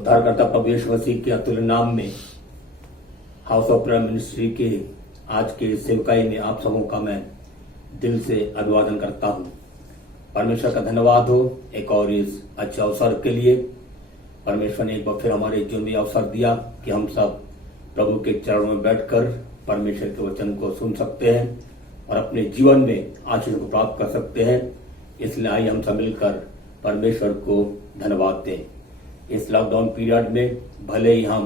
उद्धारकर्ता प्रभु यीशु मसीह के अतुल्य नाम में हाउस ऑफ प्रेयर मिनिस्ट्री के आज के सेवकाई में आप सबों का मैं दिल से अभिवादन करता हूं। परमेश्वर का धन्यवाद हो एक और इस अच्छे अवसर के लिए। परमेश्वर ने एक बार फिर हमारे जीवन में अवसर दिया कि हम सब प्रभु के चरणों में बैठकर परमेश्वर के वचन को सुन सकते हैं और अपने जीवन में आशीष को प्राप्त कर सकते हैं। इसलिए आइए हम सब मिलकर परमेश्वर को धन्यवाद दें। इस लॉकडाउन पीरियड में भले ही हम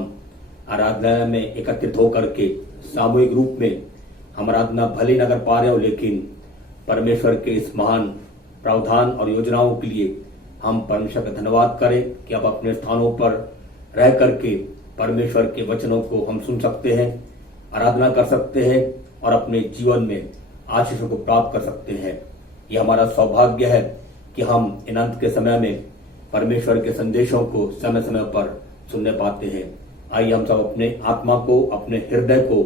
आराधना में एकत्रित होकर के सामूहिक रूप में हम आराधना भले ही न कर पा रहे हो, लेकिन परमेश्वर के इस महान प्रावधान और योजनाओं के लिए हम परमेश्वर का धन्यवाद करें कि आप अपने स्थानों पर रह करके परमेश्वर के वचनों को हम सुन सकते हैं, आराधना कर सकते हैं और अपने जीवन में आशीषों को प्राप्त कर सकते हैं। यह हमारा सौभाग्य है कि हम इन अंत के समय में परमेश्वर के संदेशों को समय समय पर सुनने पाते हैं। आइए हम सब अपने आत्मा को, अपने हृदय को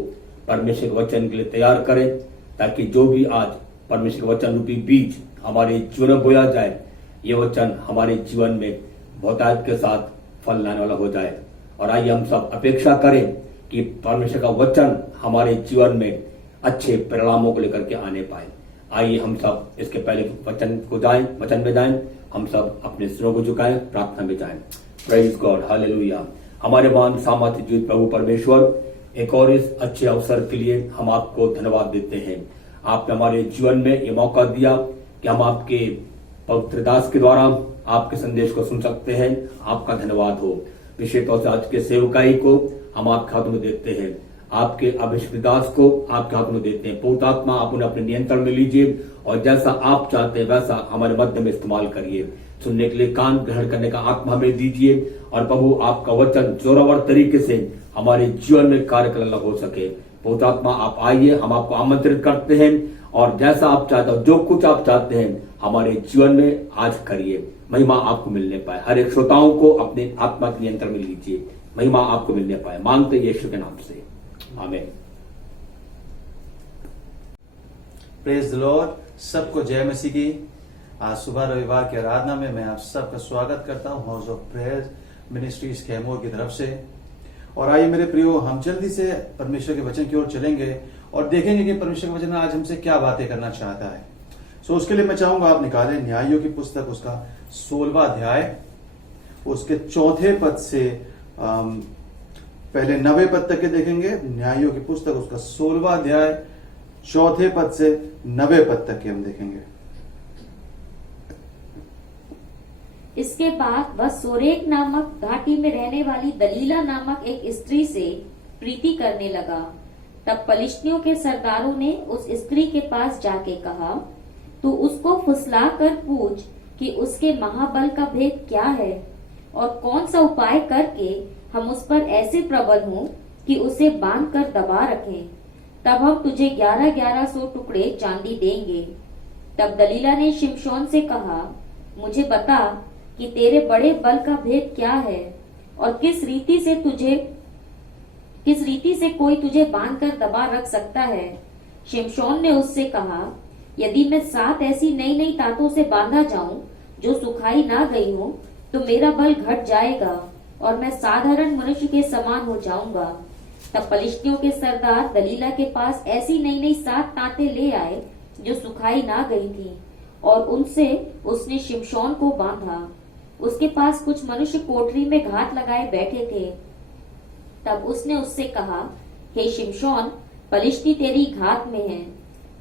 परमेश्वर के वचन के लिए तैयार करें, ताकि जो भी आज परमेश्वर के वचन रूपी बीज हमारे जीवन में बोया जाए, ये वचन हमारे जीवन में बहुतायत के साथ फल लाने वाला हो जाए। और आइए हम सब अपेक्षा करें कि परमेश्वर का वचन हमारे जीवन में अच्छे परिणामों को लेकर के आने पाए। आइए हम सब इसके पहले वचन में जाएं। हम सब अपने सिरों को झुकाएं, प्रार्थना में जाएं। Praise God, hallelujah. हमारे महान सामर्थ्य जीवित प्रभु परमेश्वर, एक और इस अच्छे अवसर के लिए हम आपको धन्यवाद देते हैं। आपने हमारे जीवन में ये मौका दिया कि हम आपके पवित्र दास के द्वारा आपके संदेश को सुन सकते हैं। आपका धन्यवाद हो। विशेष तौर से आज के सेवकाई को हम आपके हाथों में देते हैं, आपके अभिषेक दास को आपके हाथों में देते हैं। पवित्र आत्मा आप उन्हें अपने नियंत्रण में लीजिए और जैसा आप चाहते हैं वैसा हमारे मध्य में इस्तेमाल करिए। सुनने के लिए कान ग्रहण करने का आत्मा हमें दीजिए और प्रभु आपका वचन जोरावर तरीके से हमारे जीवन में कार्य करना हो सके। पवित्र आत्मा आप आइए, हम आपको आमंत्रित करते हैं और जैसा आप चाहते हो, जो कुछ आप चाहते हैं हमारे जीवन में आज करिए। महिमा आपको मिलने पाए। हर एक श्रोताओं को अपने आत्मा के नियंत्रण में लीजिए। महिमा आपको मिलने पाए। मांगते यीशु के नाम से, आमीन। Praise the Lord. सबको जय मसीह की। आज सुबह रविवार की आराधना में मैं आप सबका स्वागत करता हूं house of prayer ministries Kaimur की तरफ से। और आइए मेरे प्रियो, हम जल्दी से परमेश्वर के वचन की ओर चलेंगे और देखेंगे कि परमेश्वर के वचन आज हमसे क्या बातें करना चाहता है। सो उसके लिए मैं चाहूंगा आप निकालें न्यायों की पुस्तक, उसका 16वां अध्याय, उसके 4 पद से पहले 9 पद तक के देखेंगे। न्यायों की पुस्तक उसका 16वां अध्याय 4 पद से 9 पद तक के हम देखेंगे। इसके बाद वह सोरेक नामक घाटी में रहने वाली दलीला नामक एक स्त्री से प्रीति करने लगा। तब पलिश्तियों के सरदारों ने उस स्त्री के पास जाके कहा, तू उसको फुसला कर पूछ कि उसके महाबल का भेद क्या है और कौन सा उपाय करके हम उस पर ऐसे प्रबल हों कि उसे बांध कर दबा रखें। तब हम तुझे 1100 टुकड़े चांदी देंगे। तब दलीला ने शिमशोन से कहा, मुझे बता कि तेरे बड़े बल का भेद क्या है और किस रीति से कोई तुझे बांधकर दबा रख सकता है। शिमशोन ने उससे कहा, यदि मैं 7 ऐसी नई नई तांतों से बांधा जाऊं जो सुखाई ना गई हो, तो मेरा बल घट जाएगा और मैं साधारण मनुष्य के समान हो जाऊंगा। तब पलिश्तियों के सरदार दलीला के पास ऐसी नई नई 7 तांतें ले आए जो सुखाई ना गई थी और उनसे उसने शिमशोन को बांधा। उसके पास कुछ मनुष्य कोठरी में घात लगाए बैठे थे। तब उसने उससे कहा, हे शिमशोन, पलिश्ती तेरी घात में है।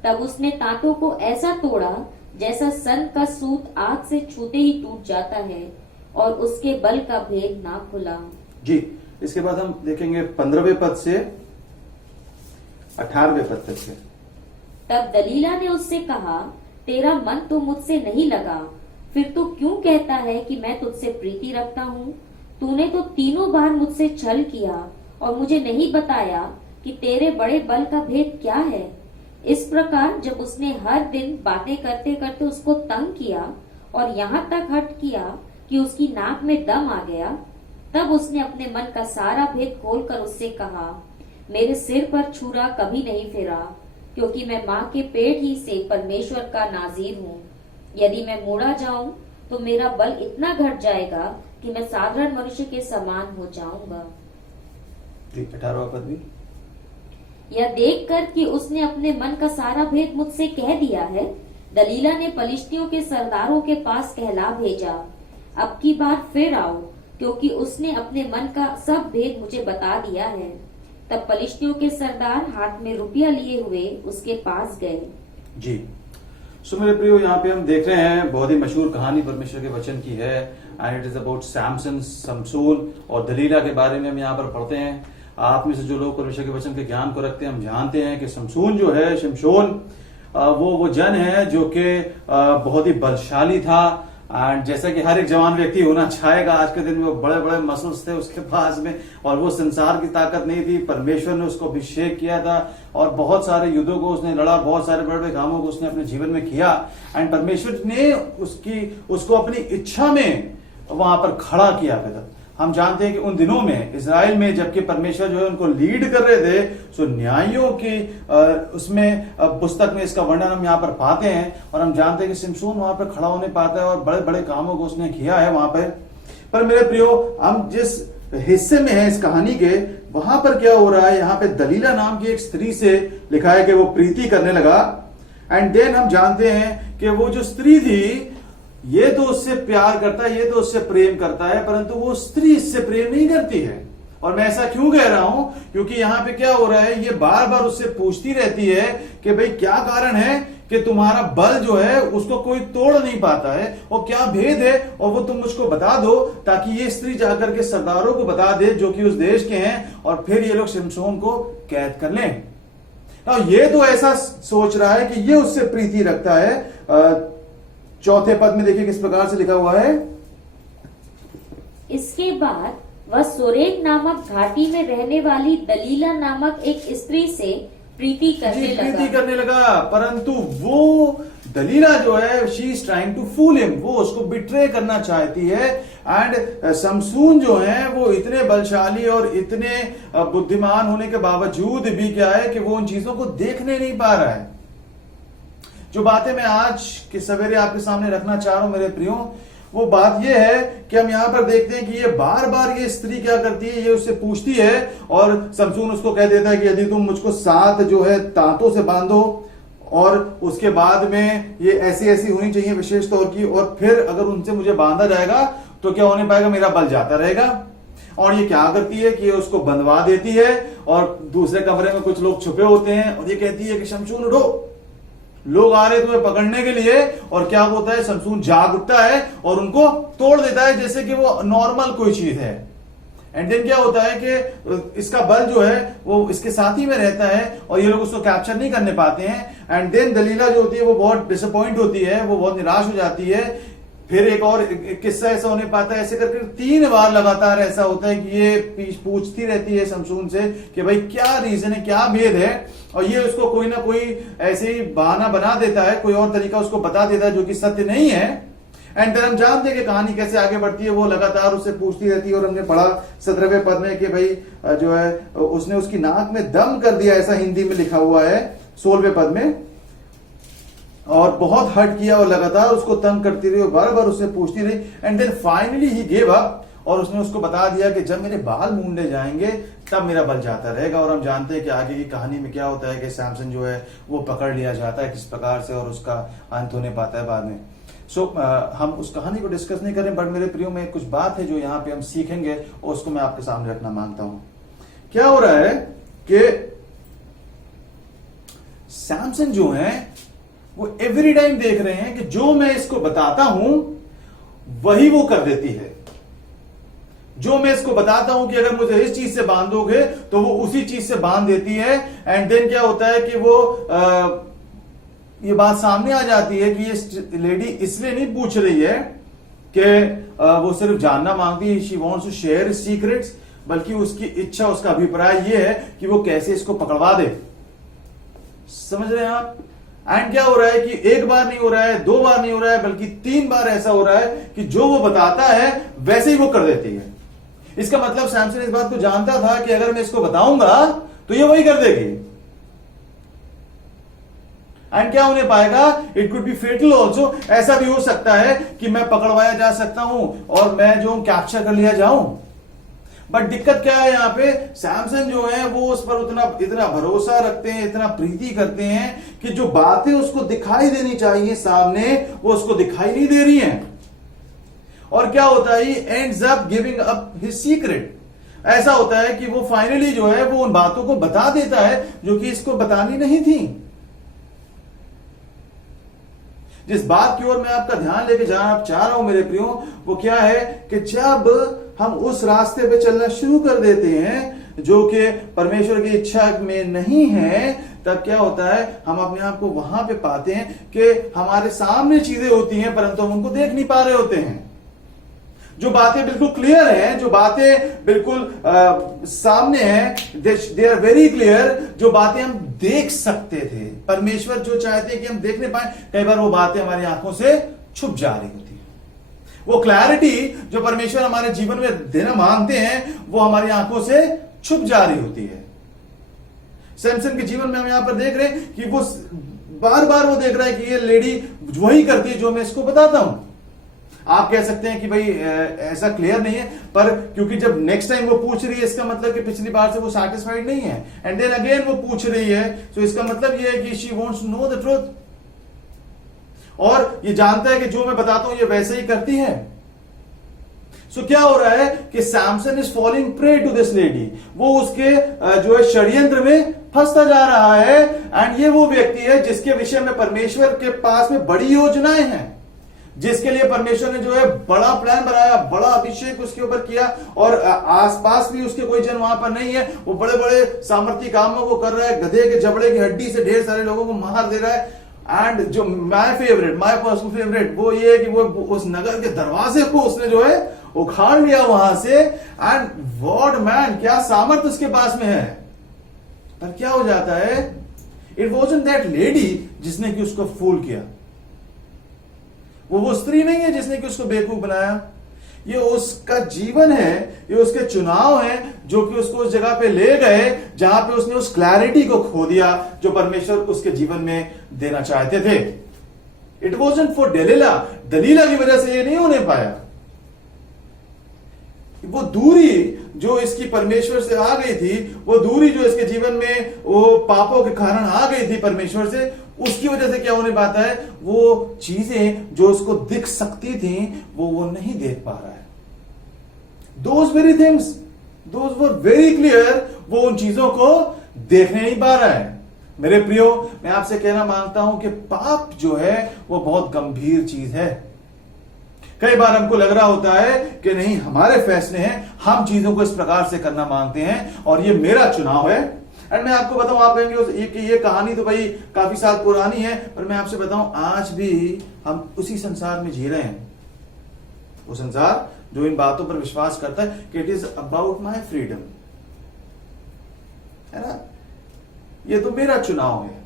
तब उसने तांतों को ऐसा तोड़ा जैसा सन का सूत आग से छूते ही टूट जाता है और उसके बल का भेद ना खुला। जी, इसके बाद हम देखेंगे 15वें पद से 18वें पद तक से। तब दलीला ने उससे कहा, तेरा मन तो मुझसे नहीं लगा, फिर तू क्यों कहता है कि मैं तुझसे प्रीति रखता हूँ? तूने तो 3 बार मुझसे छल किया और मुझे नहीं बताया कि तेरे बड़े बल का भेद क्या है। इस प्रकार जब उसने हर दिन बातें करते करते उसको तंग किया और यहाँ तक हट किया कि उसकी नाक में दम आ गया, तब उसने अपने मन का सारा भेद खोलकर उससे कहा, मेरे सिर पर छुरा कभी नहीं फिरा, क्योंकि मैं माँ के पेट ही से परमेश्वर का नाजीर हूँ। यदि मैं मोड़ा जाऊं तो मेरा बल इतना घट जाएगा कि मैं साधारण मनुष्य के समान हो जाऊंगा। 18वां पद भी। यह देखकर कि उसने अपने मन का सारा भेद मुझसे कह दिया है, दलीला ने पलिश्तियों के सरदारों के पास कहला भेजा, अब की बार फिर आओ, क्योंकि उसने अपने मन का सब भेद मुझे बता दिया है। तब पलिश्तियों के सरदार हाथ में रुपया लिए हुए उसके पास गए। जी, सो मेरे प्रियो, यहाँ पे हम देख रहे हैं बहुत ही मशहूर कहानी परमेश्वर के वचन की है, and it is about Samson, शमशून और दलीला के बारे में हम यहाँ पर पढ़ते हैं। आप में से जो लोग परमेश्वर के वचन के ज्ञान को रखते हैं, हम जानते हैं कि शमशून जो है, शमशोन वो जन है जो कि बहुत ही बलशाली था, एंड जैसा कि हर एक जवान व्यक्ति होना चाहेगा। आज के दिन में वो बड़े बड़े मसल्स थे उसके पास में, और वो संसार की ताकत नहीं थी। परमेश्वर ने उसको अभिषेक किया था और बहुत सारे युद्धों को उसने लड़ा, बहुत सारे बड़े बड़े कामों को उसने अपने जीवन में किया, एंड परमेश्वर ने उसको अपनी इच्छा में वहां पर खड़ा किया था। हम जानते हैं कि उन दिनों में इजराइल में जबकि परमेश्वर जो है उनको लीड कर रहे थे, सो न्यायों की उसमें पुस्तक में इसका वर्णन हम यहाँ पर पाते हैं, और हम जानते हैं कि शिमशोन वहां पर खड़ा होने पाता है और बड़े बड़े कामों को उसने किया है वहां पर मेरे प्रियो, हम जिस हिस्से में है इस कहानी के, वहां पर क्या हो रहा है, यहाँ पे दलीला नाम की एक स्त्री से लिखा है कि वो प्रीति करने लगा, एंड देन हम जानते हैं कि वो जो स्त्री थी, ये तो उससे प्यार करता है, ये तो उससे प्रेम करता है, परंतु वो स्त्री इससे प्रेम नहीं करती है। और मैं ऐसा क्यों कह रहा हूं, क्योंकि यहां पे क्या हो रहा है, ये बार बार उससे पूछती रहती है कि भाई क्या कारण है कि तुम्हारा बल जो है उसको कोई तोड़ नहीं पाता है, और क्या भेद है, और वो तुम मुझको बता दो, ताकि ये स्त्री जाकर के सरदारों को बता दे जो कि उस देश के हैं, और फिर ये लोग शिमशोन को कैद कर लें। ये तो ऐसा सोच रहा है कि ये उससे प्रीति रखता है। चौथे पद में देखिए किस प्रकार से लिखा हुआ है। इसके बाद वह सोरेक नामक घाटी में रहने वाली दलीला नामक एक स्त्री से प्रीति करने लगा, परंतु वो दलीला जो है, she is trying to fool him, वो उसको बिट्रे करना चाहती है, एंड शमशून जो है वो इतने बलशाली और इतने बुद्धिमान होने के बावजूद भी क्या है कि वो उन चीजों को देखने नहीं पा रहा है। जो बातें मैं आज के सवेरे आपके सामने रखना चाह रहा हूं मेरे प्रियो, वो बात ये है कि हम यहां पर देखते हैं कि ये बार बार ये स्त्री क्या करती है, ये उससे पूछती है, और शमशून उसको कह देता है कि यदि तुम मुझको 7 जो है तांतों से बांधो, और उसके बाद में ये ऐसी ऐसी होनी चाहिए विशेष तौर की, और फिर अगर उनसे मुझे बांधा जाएगा तो क्या होने पाएगा, मेरा बल जाता रहेगा। और ये क्या करती है कि ये उसको बंधवा देती है, और दूसरे कमरे में कुछ लोग छुपे होते हैं, और ये कहती है कि शमशून उठो, लोग आ रहे तुम्हें पकड़ने के लिए। और क्या होता है, शमशून जाग उठता है और उनको तोड़ देता है जैसे कि वो नॉर्मल कोई चीज है। एंड देन क्या होता है कि इसका बल जो है वो इसके साथ ही में रहता है, और ये लोग उसको कैप्चर नहीं करने पाते हैं। एंड देन दलीला जो होती है वो बहुत डिसअपॉइंट होती है, वो बहुत निराश हो जाती है। फिर एक और किस्सा ऐसा होने पाता है, ऐसे करके 3 बार लगातार ऐसा होता है कि ये पूछती रहती है शमशून से कि भाई क्या रीजन है, क्या भेद है, और ये उसको कोई ना कोई ऐसे ही बहाना बना देता है, कोई और तरीका उसको बता देता है जो कि सत्य नहीं है। एंड देन हम जानते हैं कि कहानी कैसे आगे बढ़ती है, वो लगातार उससे पूछती रहती है, और हमने पढ़ा 17वें पद में कि भाई जो है उसने उसकी नाक में दम कर दिया, ऐसा हिंदी में लिखा हुआ है 16वें पद में, और बहुत हर्ट किया, और लगातार उसको तंग करती रही और बार बार उससे पूछती रही। And then finally he give up, और उसने उसको बता दिया कि जब मेरे बाल मूंडे जाएंगे तब मेरा बल जाता रहेगा। और हम जानते हैं कि आगे की कहानी में क्या होता है कि सैमसन जो है वो पकड़ लिया जाता है किस प्रकार से, और उसका अंत होने पाता है बाद में। हम उस कहानी को डिस्कस नहीं करें, बट मेरे प्रियो में कुछ बात है जो यहाँ पे हम सीखेंगे, और उसको मैं आपके सामने रखना मांगता हूं। क्या हो रहा है कि सैमसन जो है वो एवरी टाइम देख रहे हैं कि जो मैं इसको बताता हूं वही वो कर देती है। जो मैं इसको बताता हूं कि अगर मुझे इस चीज से बांधोगे तो वो उसी चीज से बांध देती है। एंड देन क्या होता है कि वो ये बात सामने आ जाती है कि ये लेडी इसलिए नहीं पूछ रही है कि वो सिर्फ जानना मांगती है, she wants to share secrets, बल्कि उसकी इच्छा, उसका अभिप्राय ये है कि वो कैसे इसको पकड़वा दे। समझ रहे हैं आप? एंड क्या हो रहा है कि एक बार नहीं हो रहा है, 2 बार नहीं हो रहा है, बल्कि 3 बार ऐसा हो रहा है कि जो वो बताता है वैसे ही वो कर देती है। इसका मतलब सैमसन इस बात को जानता था कि अगर मैं इसको बताऊंगा तो ये वही कर देगी। एंड क्या होने पाएगा, it could be fatal also. ऐसा भी हो सकता है कि मैं पकड़वाया जा सकता हूं और मैं जो कैप्चर कर लिया जाऊं। बट दिक्कत क्या है यहां पे, सैमसन जो है वो उस पर इतना भरोसा रखते हैं, इतना प्रीति करते हैं कि जो बातें उसको दिखाई देनी चाहिए सामने, वो उसको दिखाई नहीं दे रही हैं। और क्या होता है, ends up giving up his secret. ऐसा होता है कि वो फाइनली जो है वो उन बातों को बता देता है जो कि इसको बतानी नहीं थी। जिस बात की ओर मैं आपका ध्यान लेके जाना चाह रहा हूं मेरे प्रियो, वो क्या है कि जब हम उस रास्ते पे चलना शुरू कर देते हैं जो कि परमेश्वर की इच्छा में नहीं है, तब क्या होता है, हम अपने आप को वहां पे पाते हैं कि हमारे सामने चीजें होती हैं परंतु हम उनको देख नहीं पा रहे होते हैं। जो बातें बिल्कुल क्लियर हैं, जो बातें बिल्कुल सामने हैं, दे आर वेरी क्लियर, जो बातें हम देख सकते थे, परमेश्वर जो चाहते हैं कि हम देखने पाए, कई बार वो बातें हमारी आंखों से छुप जा रही होती है। वो क्लैरिटी जो परमेश्वर हमारे जीवन में देना मांगते हैं, वो हमारी आंखों से छुप जा रही होती है। सैमसन के जीवन में हम यहां पर देख रहे हैं कि वो बार बार वो देख रहा है कि ये लेडी वही करती है जो मैं इसको बताता हूं। आप कह सकते हैं कि भाई ऐसा क्लियर नहीं है, पर क्योंकि जब नेक्स्ट टाइम वो पूछ रही है, इसका मतलब कि पिछली बार से वो सैटिस्फाइड नहीं है, एंड देन अगेन वो पूछ रही है, तो इसका मतलब ये है कि she wants to know the truth, और ये जानता है कि जो मैं बताता हूं ये वैसे ही करती है। सो क्या हो रहा है कि Samson is falling prey to this lady, वो उसके जो है षड्यंत्र में फंसता जा रहा है। एंड ये वो व्यक्ति है जिसके विषय में परमेश्वर के पास में बड़ी योजनाएं हैं, जिसके लिए परमेश्वर ने जो है बड़ा प्लान बनाया, बड़ा अभिषेक उसके ऊपर किया, और आसपास भी उसके कोई जन वहां पर नहीं है। वो बड़े बड़े सामर्थ्य कामों को कर रहा है, गधे के जबड़े की हड्डी से ढेर सारे लोगों को मार दे रहा है। एंड जो माय पर्सनल फेवरेट वो ये है कि वो उस नगर के दरवाजे को उसने जो है उखाड़ लिया वहां से। एंड वॉट मैन, क्या सामर्थ्य उसके पास में है। पर क्या हो जाता है, इट वॉजंट दैट लेडी जिसने कि उसको फूल किया, वो स्त्री नहीं है जिसने कि उसको बेवकूफ बनाया। ये उसका जीवन है, ये उसके चुनाव हैं जो कि उसको उस जगह पे ले गए जहां पे उसने उस क्लैरिटी को खो दिया जो परमेश्वर उसके जीवन में देना चाहते थे। इट वॉजंट फॉर दलीला की वजह से ये नहीं होने पाया। वो दूरी जो इसकी परमेश्वर से आ गई थी, वो दूरी जो इसके जीवन में वो पापों के कारण आ गई थी परमेश्वर से, उसकी वजह से क्या होने पाता है, वो चीजें जो उसको दिख सकती थी वो नहीं देख पा रहा है। Those very things, those were very clear, वो उन चीजों को देखने नहीं पा रहा है। मेरे प्रियो, मैं आपसे कहना मांगता हूं कि पाप जो है वो बहुत गंभीर चीज है। कई बार हमको लग रहा होता है कि नहीं, हमारे फैसले हैं, हम चीजों को इस प्रकार से करना मांगते हैं और ये मेरा चुनाव है। एंड मैं आपको बताऊं, आप कहेंगे कि ये कहानी तो भाई काफी साल पुरानी है, पर मैं आपसे बताऊं आज भी हम उसी संसार में जी रहे हैं। वो संसार जो इन बातों पर विश्वास करता है कि it is about my freedom, है ना, ये तो मेरा चुनाव है,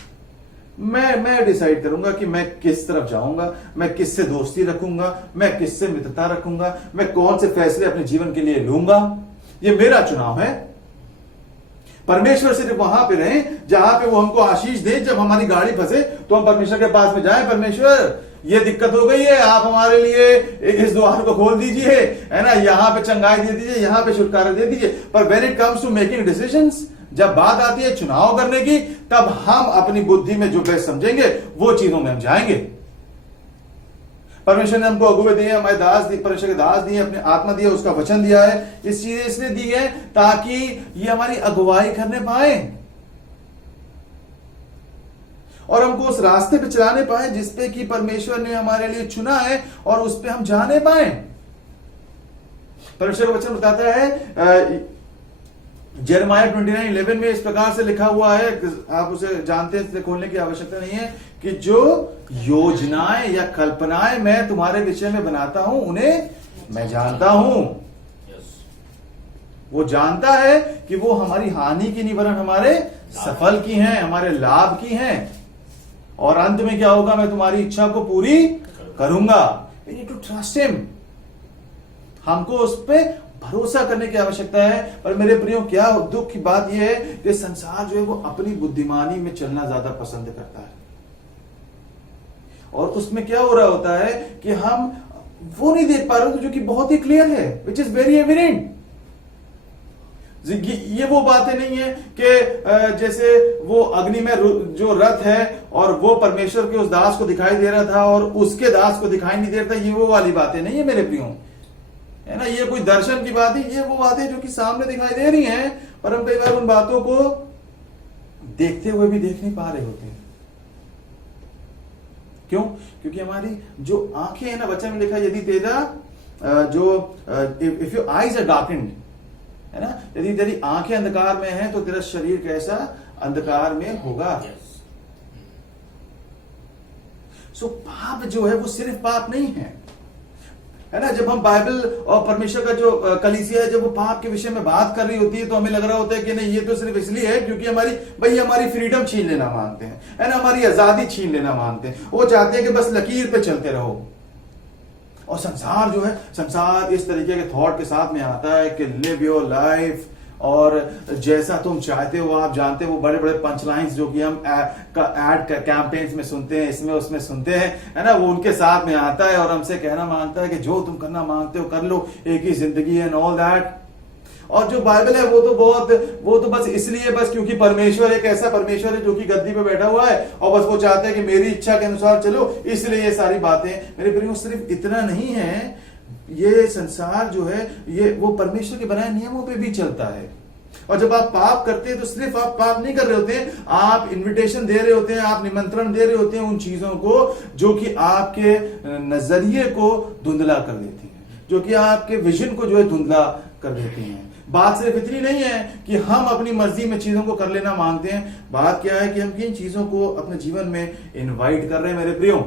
मैं डिसाइड करूंगा कि मैं किस तरफ जाऊंगा, मैं किससे दोस्ती रखूंगा, मैं किससे मित्रता रखूंगा, मैं कौन से फैसले अपने जीवन के लिए लूंगा, ये मेरा चुनाव है। परमेश्वर सिर्फ वहां पे रहे जहां पे वो हमको आशीष दे। जब हमारी गाड़ी फंसे तो हम परमेश्वर के पास में जाएं, परमेश्वर ये दिक्कत हो गई है, आप हमारे लिए इस द्वार को खोल दीजिए, है ना, यहां पे चंगाई दे दीजिए, यहां पे छुटकारा दे दीजिए। पर when it comes to making decisions, जब बात आती है चुनाव करने की, तब हम अपनी बुद्धि में जो बेस्ट समझेंगे वो चीजों में हम जाएंगे। परमेश्वर ने हमको अगुवे दिए, हमारे दास दिए, परमेश्वर के दास दिए, अपने आत्मा दिया, उसका वचन दिया है। इस चीजें इसलिए दी है ताकि ये हमारी अगुवाई करने पाए और हमको उस रास्ते पे चलाने पाए जिसपे कि परमेश्वर ने हमारे लिए चुना है और उस पे हम जाने पाए। परमेश्वर का वचन बताता है यिर्मयाह 29:11 में इस प्रकार से लिखा हुआ है, आप उसे जानते हैं, इसलिए खोलने की आवश्यकता नहीं है, कि जो योजनाएं या कल्पनाएं मैं तुम्हारे विषय में बनाता हूं उन्हें मैं जानता हूं। वो जानता है कि वो हमारी हानि की नहीं वरन हमारे सफल की हैं, हमारे लाभ की हैं, और अंत में क्या होगा, मैं तुम्हारी इच्छा को पूरी करूंगा। We need to trust him, हमको उस पर भरोसा करने की आवश्यकता है। पर मेरे प्रियो, क्या दुख की बात यह है कि संसार जो है वो अपनी बुद्धिमानी में चलना ज्यादा पसंद करता है। और उसमें क्या हो रहा होता है कि हम वो नहीं देख पा रहे जो कि बहुत ही क्लियर है, विच इज वेरी एविडेंट। ये वो बातें नहीं है कि जैसे वो अग्नि में जो रथ है और वो परमेश्वर के उस दास को दिखाई दे रहा था और उसके दास को दिखाई नहीं दे रहा था, ये वो वाली बातें नहीं है मेरे प्रियो, है ना। ये कोई दर्शन की बात है, ये वो बातें जो कि सामने दिखाई दे रही हैं, पर हम कई बार उन बातों को देखते हुए भी देख नहीं पा रहे होते हैं। क्यों? क्योंकि हमारी जो आंखें हैं ना, वचन में लिखा यदि तेरा if your eyes are darkened, है ना, यदि तेरी आंखें अंधकार में हैं तो तेरा शरीर कैसा अंधकार में होगा। सो पाप जो है वो सिर्फ पाप नहीं है ना। जब हम बाइबल और परमेश्वर का जो कलीसिया है, जब वो पाप के विषय में बात कर रही होती है तो हमें लग रहा होता है कि नहीं, ये तो सिर्फ इसलिए है क्योंकि हमारी फ्रीडम छीन लेना मांगते हैं, है ना, हमारी आजादी छीन लेना मांगते हैं। वो चाहते हैं कि बस लकीर पे चलते रहो। और संसार जो है, संसार इस तरीके के थॉट के साथ में आता है कि लिव योर लाइफ और जैसा तुम चाहते हो। आप जानते हो वो बड़े बड़े पंच लाइन्स जो कि हम एड कैंपेन्स में सुनते हैं, इसमें उसमें सुनते हैं, है ना, वो उनके साथ में आता है और हमसे कहना मांगता है कि जो तुम करना मांगते हो कर लो, एक ही जिंदगी है एंड ऑल दैट। और जो बाइबल है वो तो बस इसलिए, बस क्योंकि परमेश्वर एक ऐसा परमेश्वर है जो कि गद्दी पे बैठा हुआ है और बस वो चाहते हैं कि मेरी इच्छा के अनुसार चलो, इसलिए ये सारी बातें। मेरे प्रियो, सिर्फ इतना नहीं है, ये संसार जो है ये वो परमेश्वर के बनाए नियमों पे भी चलता है। और जब आप पाप करते हैं तो सिर्फ आप पाप नहीं कर रहे होते हैं, आप इनविटेशन दे रहे होते हैं, आप निमंत्रण दे रहे होते हैं उन चीजों को जो कि आपके नजरिए को धुंधला कर देती है, जो कि आपके विजन को जो है धुंधला कर देती हैं। बात सिर्फ इतनी नहीं है कि हम अपनी मर्जी में चीजों को कर लेना मांगते हैं, बात क्या है कि हम किन चीजों को अपने जीवन में इनवाइट कर रहे हैं मेरे प्रियो।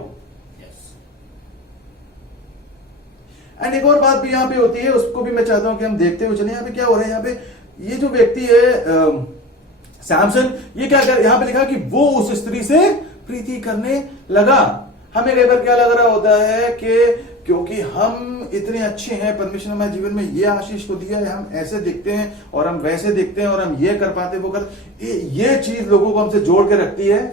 एंड एक और बात भी यहाँ पे होती है, उसको भी मैं चाहता हूं कि हम देखते हुए चले। यहाँ पे क्या हो रहा है, यहाँ पे ये जो व्यक्ति है सैमसन, ये क्या कर, यहाँ पे लिखा कि वो उस स्त्री से प्रीति करने लगा। हमें कई बार क्या लग रहा होता है कि क्योंकि हम इतने अच्छे हैं, परमेश्वर हमारे जीवन में ये आशीष को दिया है, हम ऐसे दिखते हैं और हम वैसे दिखते हैं और हम ये कर पाते वो कर, ये चीज लोगों को हमसे जोड़ के रखती है।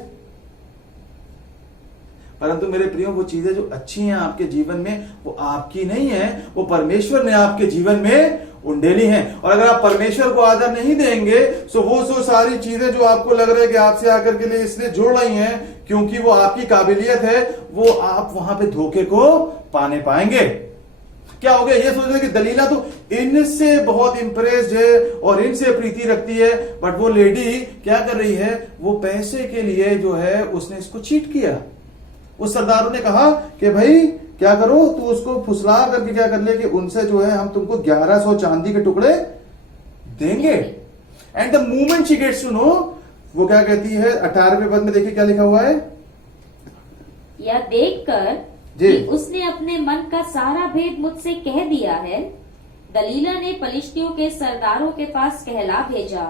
परंतु मेरे प्रियो, वो चीजें जो अच्छी हैं आपके जीवन में वो आपकी नहीं है, वो परमेश्वर ने आपके जीवन में उंडेली हैं। और अगर आप परमेश्वर को आदर नहीं देंगे तो वो सारी चीजें जो आपको लग रहा है कि आपसे आकर के लिए इसलिए जुड़ रही हैं क्योंकि वो आपकी काबिलियत है, वो आप वहां पे धोखे को पाने पाएंगे। क्या हो गया, ये सोच रहे कि दलीला तो इनसे बहुत इंप्रेस्ड है और इनसे प्रीति रखती है, बट वो लेडी क्या कर रही है, वो पैसे के लिए जो है उसने इसको चीट किया। उस सरदारों ने कहा कि भाई क्या करो, तू उसको फुसला करके क्या कर ले कि उनसे जो है हम तुमको 1100 चांदी के टुकड़े देंगे। And the moment she gets to know, वो क्या कहती है 18वें पद में, देखिए क्या लिखा हुआ है। यह देखकर कि उसने अपने मन का सारा भेद मुझसे कह दिया है, दलीला ने पलिश्तियों के सरदारों के पास कहला भेजा,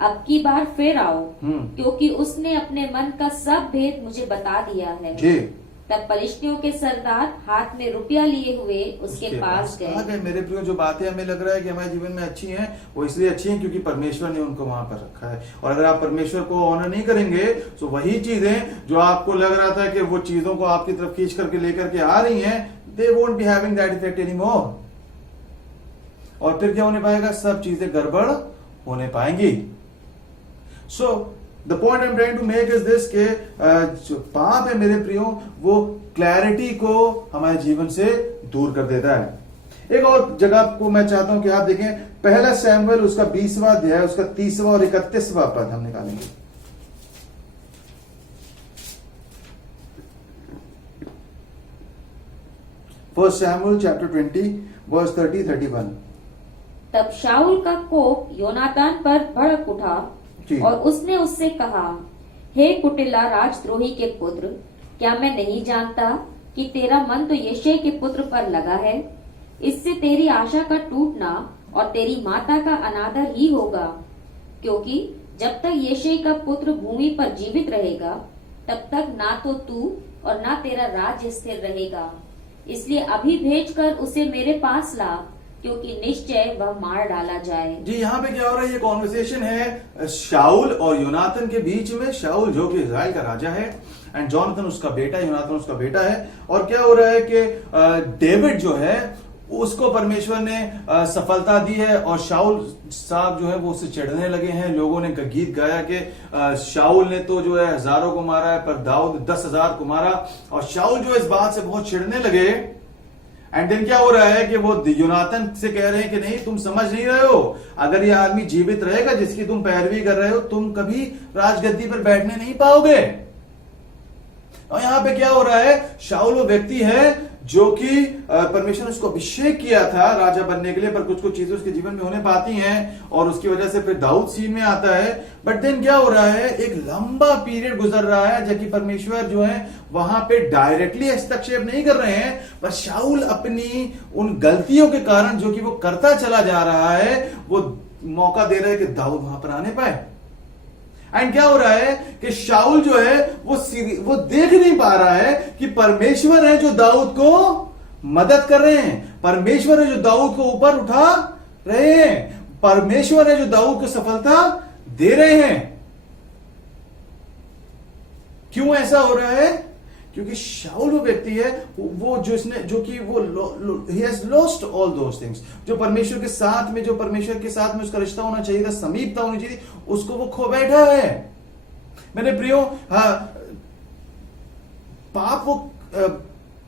अब की बार फिर आओ, क्योंकि उसने अपने मन का सब भेद मुझे बता दिया है। तब पलिश्तियों के सरदार हाथ में रुपया लिए हुए उसके पास गए। मेरे प्रियो, जो बातें हमें लग रहा है कि हमारे जीवन में अच्छी हैं, वो इसलिए अच्छी हैं क्योंकि परमेश्वर ने उनको वहां पर रखा है। और अगर आप परमेश्वर को ऑनर नहीं करेंगे तो वही चीजें जो आपको लग रहा था कि वो चीजों को आपकी तरफ खींच करके लेकर के आ रही हैं, they won't be having that effect anymore. और फिर क्या होने पाएगा, सब चीजें गड़बड़ होने पाएंगी। So the point I am trying to make is this के जो पाप है मेरे प्रियो, वो क्लैरिटी को हमारे जीवन से दूर कर देता है। एक और जगह को मैं चाहता हूं कि आप देखें, पहला सैमुएल उसका 20वां अध्याय उसका 30वां और 31वां पद हम निकालेंगे। First Samuel chapter 20 verse 30-31। तब शाऊल का कोप योनातान पर भड़क उठा और उसने उससे कहा, हे कुटिला राजद्रोही के पुत्र, क्या मैं नहीं जानता कि तेरा मन तो यिशै के पुत्र पर लगा है? इससे तेरी आशा का टूटना और तेरी माता का अनादर ही होगा, क्योंकि जब तक यिशै का पुत्र भूमि पर जीवित रहेगा तब तक ना तो तू और ना तेरा राज्य स्थिर रहेगा। इसलिए अभी भेजकर उसे मेरे पास ला, क्योंकि निश्चय वह मार डाला जाए। जी, यहाँ पे क्या हो रहा है, ये कॉन्वर्सेशन है शाऊल और योनाथन के बीच में। शाऊल जो कि इजराइल का राजा है एंड जॉनथन उसका बेटा, योनाथन उसका बेटा है। और क्या हो रहा है कि डेविड जो है उसको परमेश्वर ने सफलता दी है और शाऊल साहब जो है वो उससे चिढ़ने लगे हैं। लोगों ने गीत गाया कि शाऊल ने तो जो है हजारों को मारा है पर दाऊद 10,000 को मारा। और शाऊल जो इस बात से बहुत चिढ़ने लगे। एंड देन क्या हो रहा है कि वो योनाथन से कह रहे हैं कि नहीं, तुम समझ नहीं रहे हो, अगर ये आदमी जीवित रहेगा जिसकी तुम पैरवी कर रहे हो, तुम कभी राजगद्दी पर बैठने नहीं पाओगे। और यहां पे क्या हो रहा है, शाऊल वो व्यक्ति है जो कि परमेश्वर ने उसको अभिषेक किया था राजा बनने के लिए, पर कुछ कुछ चीजें उसके जीवन में होने पाती हैं और उसकी वजह से फिर दाऊद सीन में आता है। बट देन क्या हो रहा है, एक लंबा पीरियड गुजर रहा है जबकि परमेश्वर जो है वहां पे डायरेक्टली हस्तक्षेप नहीं कर रहे हैं, पर शाऊल अपनी उन गलतियों के कारण जो कि वो करता चला जा रहा है, वो मौका दे रहा है कि दाऊद वहां पर आने पाए। एंड क्या हो रहा है कि शाऊल जो है वो देख नहीं पा रहा है कि परमेश्वर है जो दाऊद को मदद कर रहे हैं, परमेश्वर है जो दाऊद को ऊपर उठा रहे हैं, परमेश्वर है जो दाऊद को सफलता दे रहे हैं। क्यों ऐसा हो रहा है? क्योंकि शाऊल वो व्यक्ति है वो he has lost all those things, जो परमेश्वर के साथ में, जो परमेश्वर के साथ में उसका रिश्ता होना चाहिए था, समीपता होनी चाहिए, उसको वो खो बैठा है। मेरे प्रियो, पाप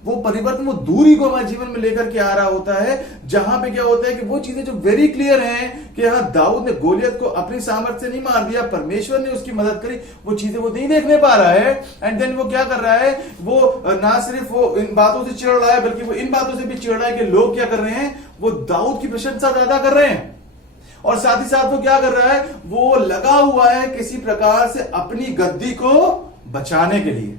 वो परिवर्तन, वो दूरी को हमारे जीवन में लेकर के आ रहा होता है, जहां पे क्या होता है कि वो चीजें जो वेरी क्लियर हैं कि हाँ दाऊद ने गोलियत को अपनी सामर्थ्य से नहीं मार दिया, परमेश्वर ने उसकी मदद करी, वो चीजें वो नहीं देखने पा रहा है। एंड देन वो क्या कर रहा है, वो ना सिर्फ वो इन बातों से चिढ़ रहा है बल्कि वो इन बातों से भी चिढ़ रहा है कि लोग क्या कर रहे हैं, वो दाऊद की प्रशंसा ज्यादा कर रहे हैं। और साथ ही साथ वो क्या कर रहा है, वो लगा हुआ है किसी प्रकार से अपनी गद्दी को बचाने के लिए।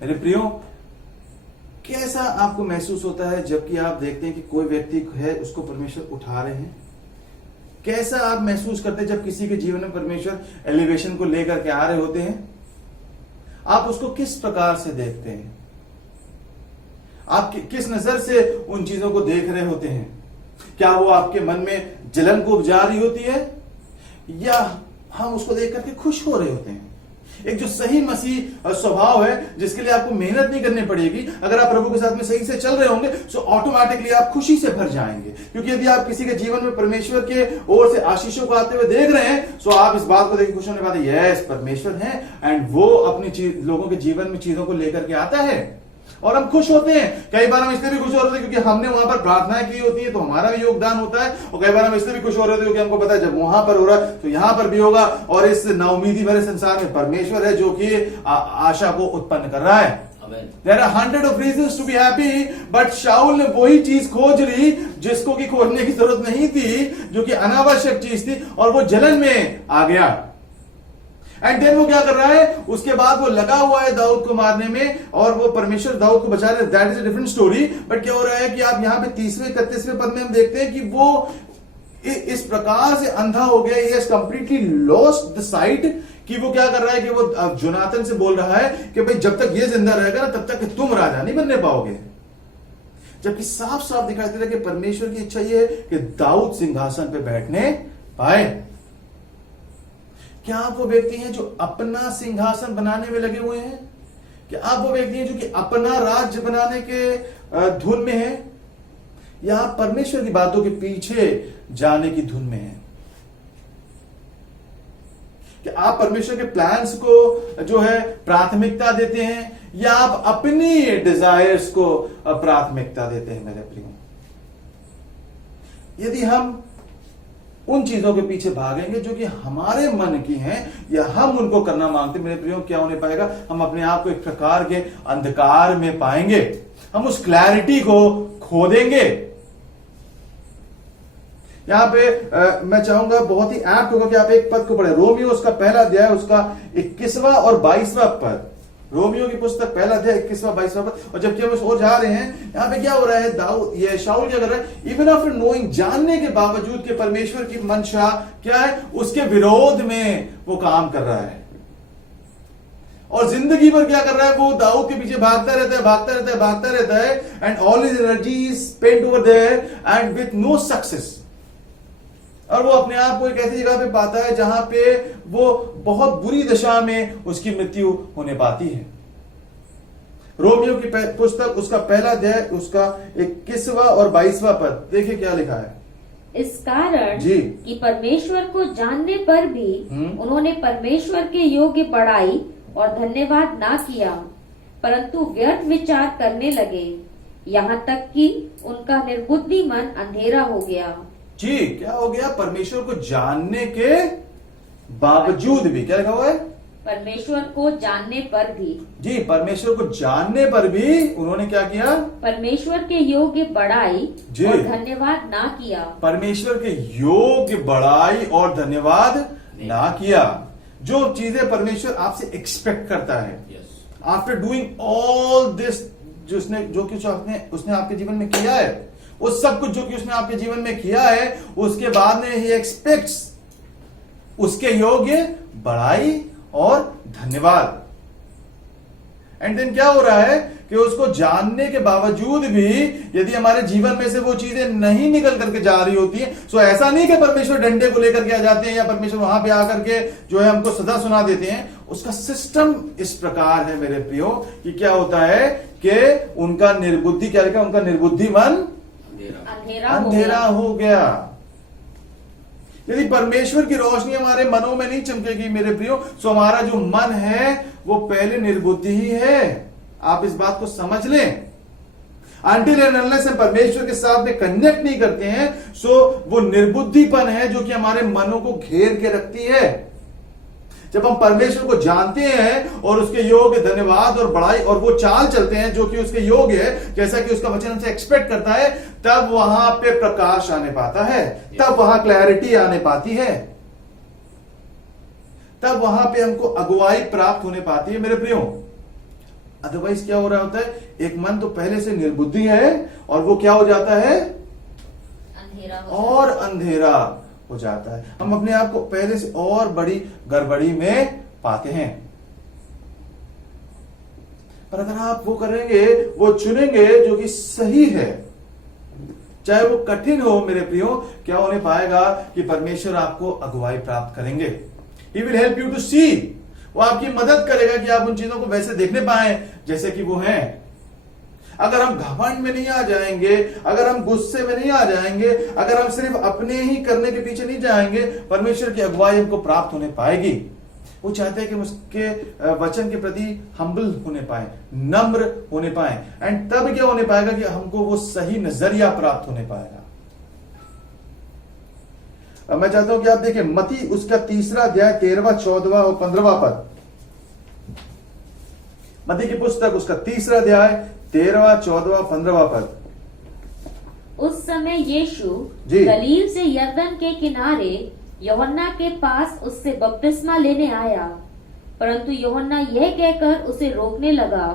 मेरे प्रियो, कैसा आपको महसूस होता है जबकि आप देखते हैं कि कोई व्यक्ति है उसको परमेश्वर उठा रहे हैं? कैसा आप महसूस करते हैं जब किसी के जीवन में परमेश्वर एलिवेशन को लेकर के आ रहे होते हैं? आप उसको किस प्रकार से देखते हैं? आप किस नजर से उन चीजों को देख रहे होते हैं? क्या वो आपके मन में जलन को उपजा रही होती है या हम उसको देख करके खुश हो रहे होते हैं? एक जो सही मसीह स्वभाव है जिसके लिए आपको मेहनत नहीं करनी पड़ेगी, अगर आप प्रभु के साथ में सही से चल रहे होंगे तो ऑटोमेटिकली आप खुशी से भर जाएंगे। क्योंकि यदि आप किसी के जीवन में परमेश्वर के ओर से आशीषों को आते हुए देख रहे हैं तो आप इस बात को देख खुश होने वाले, यस परमेश्वर है एंड वो अपनी लोगों के जीवन में चीजों को लेकर के आता है और हम खुश होते हैं। कई बार हम इसलिए भी खुश हो रहे हैं क्योंकि हमने वहां पर प्रार्थनाएं की होती है तो हमारा भी योगदान होता है, और कई बार हम इसलिए भी खुश हो रहे थे क्योंकि हमको पता है जब वहां पर हो रहा है तो यहां पर भी होगा। और इस नाउमीदी भरे संसार में परमेश्वर है जो कि आशा को उत्पन्न कर रहा है। There are 100 of reasons to be happy, but शाऊल ने वही चीज खोज ली जिसको कि खोजने की जरूरत नहीं थी, जो कि अनावश्यक चीज थी, और वो जलन में आ गया। एंड देन वो क्या कर रहा है, उसके बाद वो लगा हुआ है दाऊद को मारने में और वो परमेश्वर दाऊद को बचा रहे। That is a different story. But क्या हो रहा है कि आप यहाँ पे 30वें-31वें पद में हम देखते हैं कि वो इस प्रकार से अंधा हो गया, he has completely lost the sight, कि वो क्या कर रहा है कि वो जोनाथन से बोल रहा है कि भाई जब तक ये जिंदा रहेगा ना तब तक तुम राजा नहीं बनने पाओगे। जबकि साफ साफ दिखाई दे रहा है कि परमेश्वर की इच्छा ये है कि दाऊद सिंहासन पे बैठने पाए। क्या आप वो व्यक्ति हैं जो अपना सिंहासन बनाने में लगे हुए हैं? क्या आप वो व्यक्ति हैं जो कि अपना राज्य बनाने के धुन में है, या आप परमेश्वर की बातों के पीछे जाने की धुन में है? कि आप परमेश्वर के प्लान्स को जो है प्राथमिकता देते हैं या आप अपनी डिजायर्स को प्राथमिकता देते हैं? मेरे प्रियो, यदि हम उन चीजों के पीछे भागेंगे जो कि हमारे मन की हैं या हम उनको करना मांगते, मेरे प्रियो क्या होने पाएगा, हम अपने आप को एक प्रकार के अंधकार में पाएंगे, हम उस क्लैरिटी को खो देंगे। यहां पे मैं चाहूंगा बहुत ही ऐप्ट होगा कि आप एक पद को पढ़े, रोमियो उसका पहला अध्याय उसका 21वां और 22वां पद। रोमियो की पुस्तक पहला अध्याय 21वां 22वां पद। और जबकि हम इस ओर जा रहे हैं, यहां पे क्या हो रहा है, दाऊद ये शाऊल क्या कर रहा है, इवन आफ्टर नोइंग, जानने के बावजूद कि परमेश्वर की मंशा क्या है, उसके विरोध में वो काम कर रहा है। और जिंदगी भर क्या कर रहा है, वो दाऊद के पीछे भागता रहता है and all his energy is spent over there and with no success. और वो अपने आप को एक ऐसी जगह पे पाता है जहां पे वो बहुत बुरी दशा में उसकी मृत्यु होने पाती है। रोमियो की पुस्तक उसका पहला अध्याय उसका 21वां और 22वां पद देखिए क्या लिखा है। इस कारण जी। कि परमेश्वर को जानने पर भी उन्होंने परमेश्वर के योग्य बड़ाई और धन्यवाद ना किया, परंतु व्यर्थ विचार करने लगे, यहाँ तक कि उनका निर्बुद्धि मन अंधेरा हो गया। जी, क्या हो गया? परमेश्वर को जानने के बावजूद भी, क्या लिखा हुआ है? परमेश्वर को जानने पर भी। जी, परमेश्वर को जानने पर भी उन्होंने क्या किया? परमेश्वर के योग्य बड़ाई जी। और धन्यवाद ना किया। परमेश्वर के योग्य बड़ाई और धन्यवाद ना किया। जो चीजें परमेश्वर आपसे एक्सपेक्ट करता है, आफ्टर डूइंग ऑल दिस, जो कुछ उसने आपके जीवन में किया है, उस सब कुछ जो कि उसने आपके जीवन में किया है, उसके बाद में ही एक्सपेक्ट्स उसके योग्य बड़ाई और धन्यवाद। एंड देन क्या हो रहा है कि उसको जानने के बावजूद भी यदि हमारे जीवन में से वो चीजें नहीं निकल करके जा रही होती हैं, सो ऐसा नहीं कि परमेश्वर डंडे को लेकर के आ जाते हैं या परमेश्वर वहां पे आकर के जो है हमको सजा सुना देते हैं। उसका सिस्टम इस प्रकार है मेरे प्रियो कि क्या होता है कि उनका निर्बुद्धि, क्या लिखा? उनका निर्बुद्धि मन अंधेरा हो गया। यदि परमेश्वर की रोशनी हमारे मनों में नहीं चमकेगी मेरे प्रियो, सो हमारा जो मन है वो पहले निर्बुद्धि ही है। आप इस बात को समझ लें। Until and unless हम परमेश्वर के साथ में कनेक्ट नहीं करते हैं, सो वो निर्बुद्धिपन है जो कि हमारे मनों को घेर के रखती है। जब हम परमेश्वर को जानते हैं और उसके योग्य धन्यवाद और बड़ाई और वो चाल चलते हैं जो कि उसके योग्य है, जैसा कि उसका वचन हमसे एक्सपेक्ट करता है, तब वहां पे प्रकाश आने पाता है, तब वहां क्लैरिटी आने पाती है, तब वहां पे हमको अगुवाई प्राप्त होने पाती है मेरे प्रियो। अदरवाइज क्या हो रहा होता है, एक मन तो पहले से निर्बुद्धि है और वो क्या हो जाता है? और अंधेरा हो जाता है। हम अपने आप को पहले से और बड़ी गड़बड़ी में पाते हैं। पर अगर आप वो करेंगे, वो चुनेंगे जो कि सही है, चाहे वो कठिन हो मेरे प्रियो, क्या होने पाएगा कि परमेश्वर आपको अगुवाई प्राप्त करेंगे। He will help you to see। वो आपकी मदद करेगा कि आप उन चीजों को वैसे देखने पाए जैसे कि वो हैं। अगर हम घमंड में नहीं आ जाएंगे, अगर हम गुस्से में नहीं आ जाएंगे, अगर हम सिर्फ अपने ही करने के पीछे नहीं जाएंगे, परमेश्वर की अगुवाई हमको प्राप्त होने पाएगी। वो चाहते हैं कि हम उसके वचन के प्रति हम्बल होने पाए, नम्र होने पाए, एंड तब क्या होने पाएगा कि हमको वो सही नजरिया प्राप्त होने पाएगा। अब मैं चाहता हूं कि आप देखिए मत्ती उसका 3रा अध्याय 13वां 14वां और 15वां पद। मत्ती की पुस्तक उसका 3रा अध्याय 13वां 14वां 15वां पद। उस समय यीशु जी। गलील से यरदन के किनारे यूहन्ना के पास उससे बपतिस्मा लेने आया, परंतु यूहन्ना यह कहकर उसे रोकने लगा,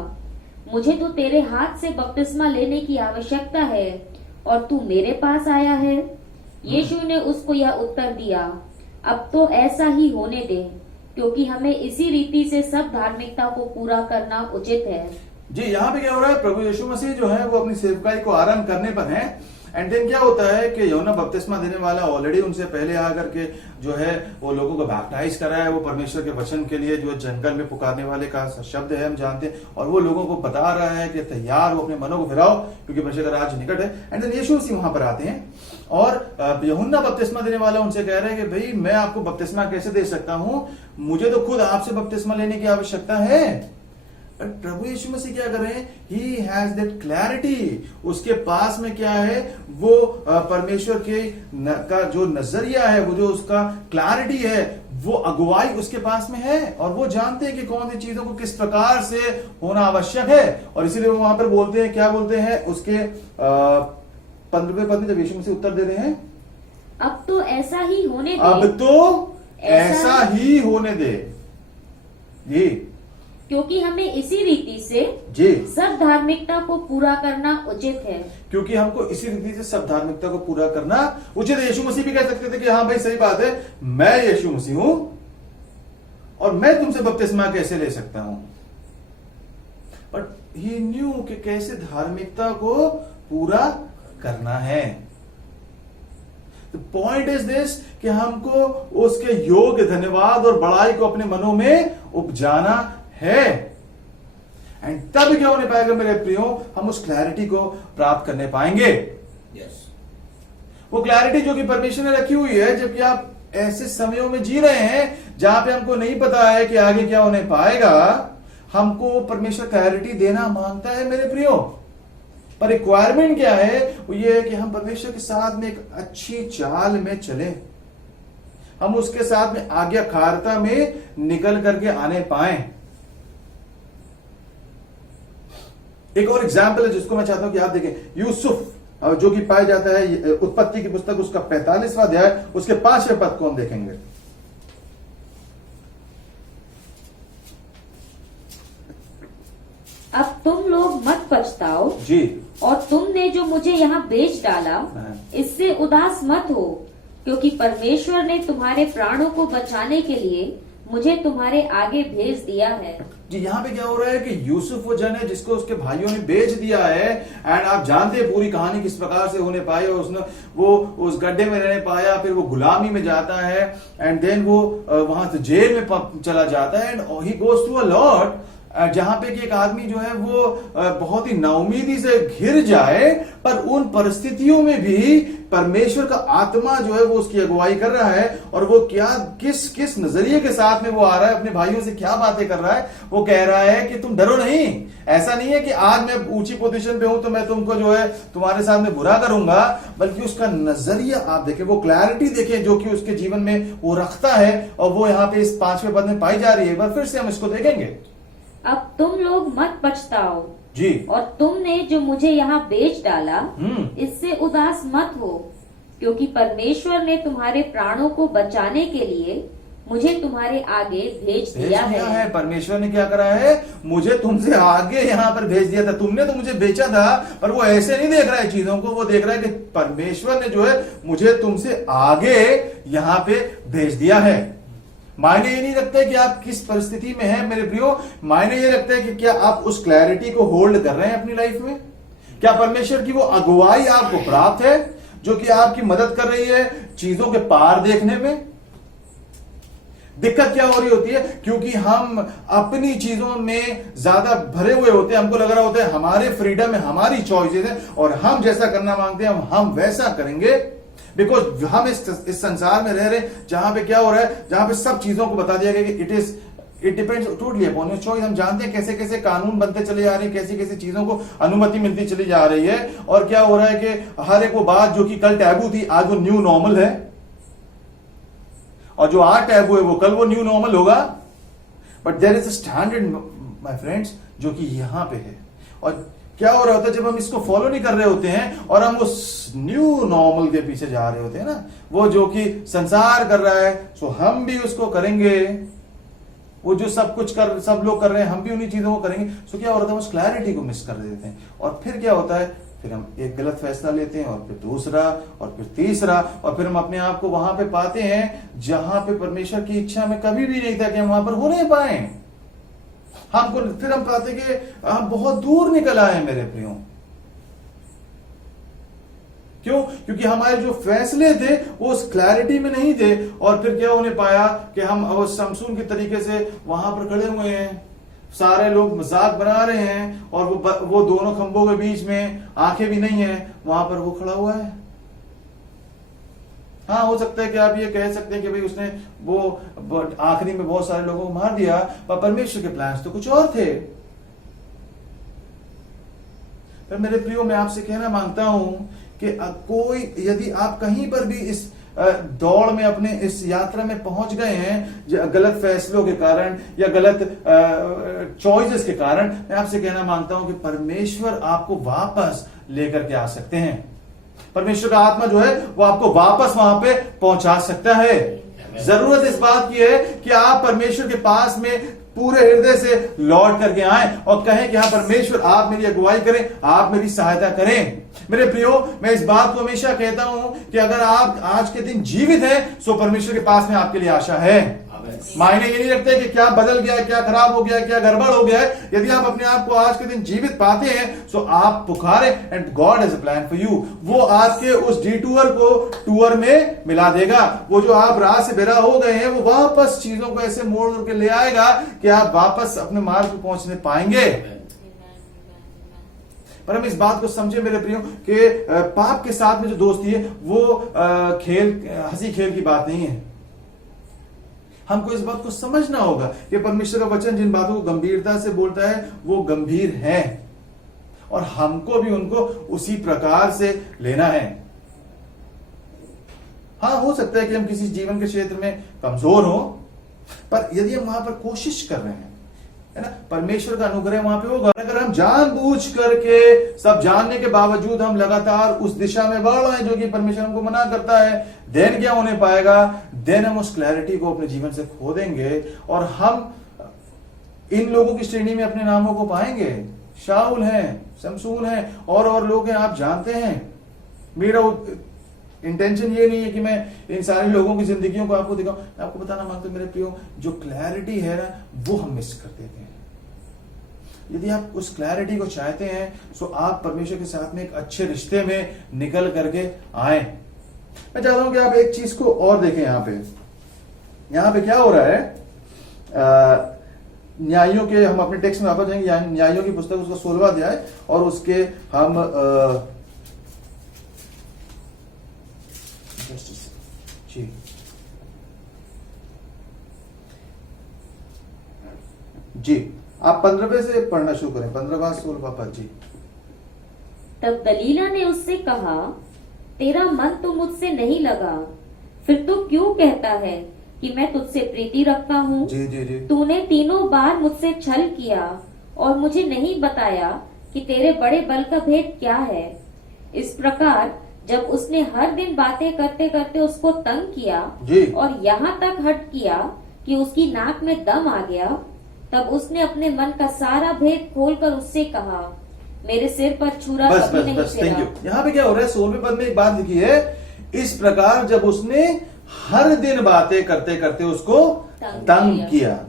मुझे तो तेरे हाथ से बपतिस्मा लेने की आवश्यकता है और तू मेरे पास आया है। यीशु ने उसको यह उत्तर दिया, अब तो ऐसा ही होने दे, क्योंकि हमें इसी रीति से सब धार्मिकता को पूरा करना उचित है। जी, यहाँ पे क्या हो रहा है, प्रभु यीशु मसीह जो है वो अपनी सेवकाई को आरंभ करने पर है। एंड देन क्या होता है कि यूहन्ना बपतिस्मा देने वाला ऑलरेडी उनसे पहले आकर के जो है वो लोगों को बैप्टाइज कर रहा है। वो परमेश्वर के वचन के लिए जो जंगल में पुकारने वाले का शब्द है हम जानते हैं, और वो लोगों को बता रहा है कि तैयार हो, अपने मनों को फिराओ क्योंकि परमेश्वर का राज निकट है। एंड देन यीशु मसीह वहां पर आते हैं और यूहन्ना बपतिस्मा देने वाला उनसे कह रहे हैं कि भाई मैं आपको बपतिस्मा कैसे दे सकता हूं, मुझे तो खुद आपसे बपतिस्मा लेने की आवश्यकता है। प्रभु यीशु मसीह क्या कर रहे हैं, ही हैज दैट क्लैरिटी। उसके पास में क्या है, वो परमेश्वर के का जो नजरिया है, वो जो उसका क्लैरिटी है, वो अगुवाई उसके पास में है, और वो जानते हैं कि कौन सी चीजों को किस प्रकार से होना आवश्यक है। और इसीलिए वो वहां पर बोलते हैं, क्या बोलते हैं उसके 15वें पद में जब यीशु मसीह उत्तर दे रहे हैं, अब तो ऐसा ही होने दे, अब तो ऐसा ही होने दे जी, क्योंकि हमें इसी रीति से जी सब धार्मिकता को पूरा करना उचित है। क्योंकि हमको इसी रीति से सब धार्मिकता को पूरा करना उचित है। यीशु मसीह भी कह सकते थे कि हाँ भाई सही बात है, मैं यीशु मसीह हूं और मैं तुमसे बपतिस्मा कैसे ले सकता हूं? बट ही न्यू कि कैसे धार्मिकता को पूरा करना है। द पॉइंट इज दिस कि हमको उसके योग्य धन्यवाद और बड़ाई को अपने मनों में उपजाना है। एंड तब क्या होने पाएगा मेरे प्रियो, हम उस क्लैरिटी को प्राप्त करने पाएंगे। यस, वो क्लैरिटी जो कि परमेश्वर ने रखी हुई है, जबकि आप ऐसे समयों में जी रहे हैं जहां पे हमको नहीं पता है कि आगे क्या होने पाएगा, हमको परमेश्वर क्लैरिटी देना मांगता है मेरे प्रियो। पर रिक्वायरमेंट क्या है? वो ये है कि हम परमेश्वर के साथ में एक अच्छी चाल में चले, हम उसके साथ में आज्ञाकारिता में निकल करके आने पाए। एक और एग्जाम्पल है जिसको मैं चाहता हूं कि आप देखें। यूसुफ जो कि पाया जाता है उत्पत्ति की पुस्तक उसका 45वां अध्याय उसके 5वें पद को हम देखेंगे। अब तुम लोग मत पछताओ जी, और तुमने जो मुझे यहाँ बेच डाला हाँ। इससे उदास मत हो, क्योंकि परमेश्वर ने तुम्हारे प्राणों को बचाने के लिए मुझे तुम्हारे आगे भेज दिया है। जी, यहां पे क्या हो रहा है कि यूसुफ वो जन है जिसको उसके भाइयों ने बेच दिया है। एंड आप जानते हैं पूरी कहानी किस प्रकार से होने पाई, और उसने वो उस गड्ढे में रहने पाया, फिर वो गुलामी में जाता है, एंड देन वो वहां से जेल में चला जाता है, and he goes through a lot, जहां पे कि एक आदमी जो है वो बहुत ही नाउमीदी से घिर जाए, पर उन परिस्थितियों में भी परमेश्वर का आत्मा जो है वो उसकी अगुवाई कर रहा है। और वो क्या किस नजरिए के साथ में वो आ रहा है, अपने भाइयों से क्या बातें कर रहा है। वो कह रहा है कि तुम डरो नहीं, ऐसा नहीं है कि आज मैं ऊंची पोजीशन पे हूं तो मैं तुमको जो है तुम्हारे साथ में बुरा करूंगा, बल्कि उसका नजरिया आप देखें, वो क्लैरिटी देखें जो कि उसके जीवन में वो रखता है, और वो यहाँ पे इस 5वें पद में पाई जा रही है। एक बार फिर से हम इसको देखेंगे। अब तुम लोग मत पछताओ जी, और तुमने जो मुझे यहाँ बेच डाला इससे उदास मत हो, क्योंकि परमेश्वर ने तुम्हारे प्राणों को बचाने के लिए मुझे तुम्हारे आगे भेज दिया है। परमेश्वर ने क्या करा है? मुझे तुमसे आगे यहाँ पर भेज दिया था। तुमने तो मुझे बेचा था, पर वो ऐसे नहीं देख रहा है चीजों को, वो देख रहा है कि परमेश्वर ने जो है मुझे तुमसे आगे यहाँ पे भेज दिया है। मायने ये नहीं रखता है कि आप किस परिस्थिति में हैं मेरे प्रियो, मायने ये रखता है कि क्या आप उस क्लैरिटी को होल्ड कर रहे हैं अपनी लाइफ में। क्या परमेश्वर की वो अगुवाई आपको प्राप्त है जो कि आपकी मदद कर रही है चीजों के पार देखने में। दिक्कत क्या हो रही होती है? क्योंकि हम अपनी चीजों में ज्यादा भरे हुए होते हैं, हमको लग रहा होता है हमारे फ्रीडम है, हमारी चॉइसेस है, और हम जैसा करना मांगते हैं हम वैसा करेंगे। बिकॉज हम इस संसार में रह रहे हैं जहां पे क्या हो रहा है, जहां पे सब चीजों को बता दिया गया कि it depends totally upon your choice. हम जानते हैं कैसे कैसे कानून बनते चले जा रहे हैं, कैसी कैसी चीजों को अनुमति मिलती चली जा रही है, और क्या हो रहा है कि हर एक वो बात जो कि कल टैबू थी आज वो न्यू नॉर्मल है, और जो आज टैबू है वो कल वो न्यू नॉर्मल होगा। But there is a standard my friends जो कि यहां पे है। और क्या हो रहा होता है जब हम इसको फॉलो नहीं कर रहे होते हैं और हम उस न्यू नॉर्मल के पीछे जा रहे होते हैं ना, वो जो कि संसार कर रहा है सो हम भी उसको करेंगे, वो जो सब लोग कर रहे हैं हम भी उन्हीं चीजों को करेंगे। सो क्या हो रहा था, उस क्लैरिटी को मिस कर देते हैं, और फिर क्या होता है, फिर हम एक गलत फैसला लेते हैं, और फिर दूसरा, और फिर तीसरा, और फिर हम अपने आप को वहां पे पाते हैं जहां पे परमेश्वर की इच्छा में कभी भी नहीं था कि हम वहां पर हो नहीं पाए। फिर हम पाते कि हम बहुत दूर निकल आए मेरे प्रियो। क्यों? क्योंकि हमारे जो फैसले थे वो उस क्लैरिटी में नहीं थे, और फिर क्या होने पाया कि हम समसून के तरीके से वहां पर खड़े हुए हैं, सारे लोग मजाक बना रहे हैं, और वो दोनों खंभों के बीच में आंखें भी नहीं है, वहां पर वो खड़ा हुआ है। हाँ, हो सकता है कि आप ये कह सकते हैं कि भाई उसने वो आखिरी में बहुत सारे लोगों को मार दिया, पर परमेश्वर के प्लान्स तो कुछ और थे। पर मेरे प्रियो, मैं आपसे कहना मांगता हूं कि कोई यदि आप कहीं पर भी इस दौड़ में अपने इस यात्रा में पहुंच गए हैं गलत फैसलों के कारण या गलत चॉइसेस के कारण, मैं आपसे कहना मांगता हूं कि परमेश्वर आपको वापस लेकर के आ सकते हैं। परमेश्वर का आत्मा जो है वो आपको वापस वहां पे पहुंचा सकता है। जरूरत इस बात की है कि आप परमेश्वर के पास में पूरे हृदय से लौट करके आए और कहें कि हाँ परमेश्वर, आप मेरी अगुवाई करें, आप मेरी सहायता करें। मेरे प्रियो, मैं इस बात को हमेशा कहता हूं कि अगर आप आज के दिन जीवित हैं तो परमेश्वर के पास में आपके लिए आशा है। मायने ये नहीं रखते कि क्या बदल गया, क्या खराब हो गया, क्या गड़बड़ हो गया है। यदि आप अपने आप को आज के दिन जीवित पाते हैं तो आप पुकारे and God has a plan for you. वो आपके उस डिटूर को टूर में मिला देगा। वो जो आप राह से बेरा हो गए हैं वो वापस चीजों को ऐसे मोड़ करके ले आएगा कि आप वापस अपने मार्ग पर पहुंचने पाएंगे। पर हम इस बात को समझे मेरे प्रियो कि पाप के साथ में जो दोस्ती है वो हंसी खेल की बात नहीं है। हमको इस बात को समझना होगा कि परमेश्वर का वचन जिन बातों को गंभीरता से बोलता है वो गंभीर है और हमको भी उनको उसी प्रकार से लेना है। हाँ, हो सकता है कि हम किसी जीवन के क्षेत्र में कमजोर हो, पर यदि हम वहां पर कोशिश कर रहे हैं, है ना, परमेश्वर का अनुग्रह वहां पे होगा। अगर हम जानबूझ करके सब जानने के बावजूद हम लगातार उस दिशा में बढ़ रहे हैं जो कि परमेश्वर हमको मना करता है, देन क्या होने पाएगा? देन हम उस क्लैरिटी को अपने जीवन से खो देंगे और हम इन लोगों की श्रेणी में अपने नामों को पाएंगे। शाऊल है, शमसून है और लोग हैं, आप जानते हैं। मेरा इंटेंशन ये नहीं है कि मैं इन सारे लोगों की जिंदगियों को आपको दिखाऊं। मैं आपको बताना मांगता हूं मेरे प्रियो, जो क्लैरिटी है ना वो हम मिस कर देते हैं। यदि आप उस क्लैरिटी को चाहते हैं तो आप परमेश्वर के साथ में एक अच्छे रिश्ते में निकल करके आए। मैं चाहता हूं कि आप एक चीज को और देखें। यहां पे क्या हो रहा है? न्यायों के, हम अपने टेक्स्ट में वापस जाएंगे, न्यायों की पुस्तक उसका 16वां अध्याय और उसके हम जी आप 15वें से पढ़ना शुरू करें, 15वां 16वां पद जी। तब दलीला ने उससे कहा, तेरा मन तो मुझसे नहीं लगा, फिर तू क्यों कहता है कि मैं तुझसे प्रीति रखता हूँ? जी जी जी। तूने तीनों बार मुझसे छल किया और मुझे नहीं बताया कि तेरे बड़े बल का भेद क्या है। इस प्रकार जब उसने हर दिन बातें करते करते उसको तंग किया जी। और यहाँ तक हट किया कि उसकी नाक में दम आ गया, तब उसने अपने मन का सारा भेद खोलकर उससे कहा, मेरे सिर पर छुरा कभी नहीं फिरा। यहाँ पे क्या हो रहा है? 16वें पद में एक बात लिखी है, इस प्रकार जब उसने हर दिन बातें करते करते उसको तंग किया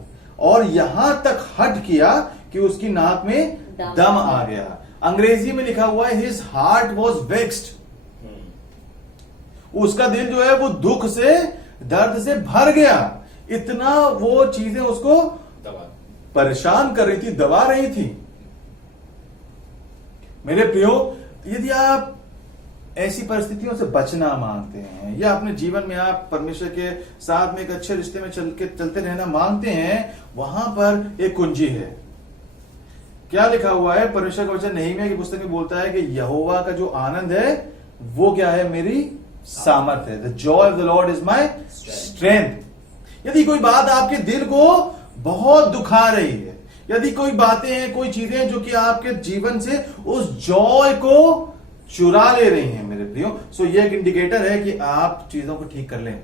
और यहां तक हट किया कि उसकी नाक में दम आ गया। अंग्रेजी में लिखा हुआ है हिज हार्ट वॉज वेक्स्ड। उसका दिल जो है वो दुख से, दर्द से भर गया। इतना वो चीजें उसको परेशान कर रही थी, दबा रही थी। मेरे प्रियो, यदि आप ऐसी परिस्थितियों से बचना मांगते हैं या अपने जीवन में आप परमेश्वर के साथ में एक अच्छे रिश्ते में चलते रहना मांगते हैं, वहां पर एक कुंजी है। क्या लिखा हुआ है? परमेश्वर का वचन नehemiah की पुस्तक में बोलता है कि यहोवा का जो आनंद है वो क्या है? मेरी सामर्थ है। The Joy of the Lord is my strength. यदि कोई बात आपके दिल को बहुत दुखा रही है, यदि कोई बातें हैं, कोई चीजें जो कि आपके जीवन से उस जॉय को चुरा ले रही हैं मेरे प्रियो, सो ये एक इंडिकेटर है कि आप चीजों को ठीक कर लें।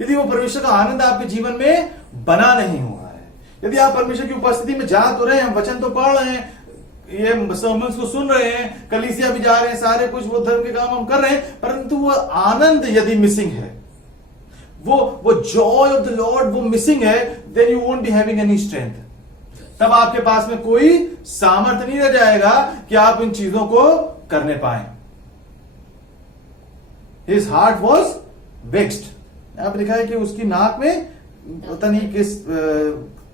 यदि वो परमेश्वर का आनंद आपके जीवन में बना नहीं हुआ है, यदि आप परमेश्वर की उपस्थिति में जा तो रहे हैं, वचन तो पढ़ रहे हैं, ये सर्मन्स को सुन रहे हैं, कलीसिया भी जा रहे हैं, सारे कुछ वो धर्म के काम हम कर रहे हैं, परंतु वो आनंद यदि मिसिंग है, वो जॉय ऑफ द लॉर्ड वो मिसिंग है, then you won't be having any strength. तब आपके पास में कोई सामर्थ्य नहीं रह जाएगा कि आप इन चीजों को करने पाए। His heart was vexed. यहां पर लिखा है कि उसकी नाक में, पता नहीं किस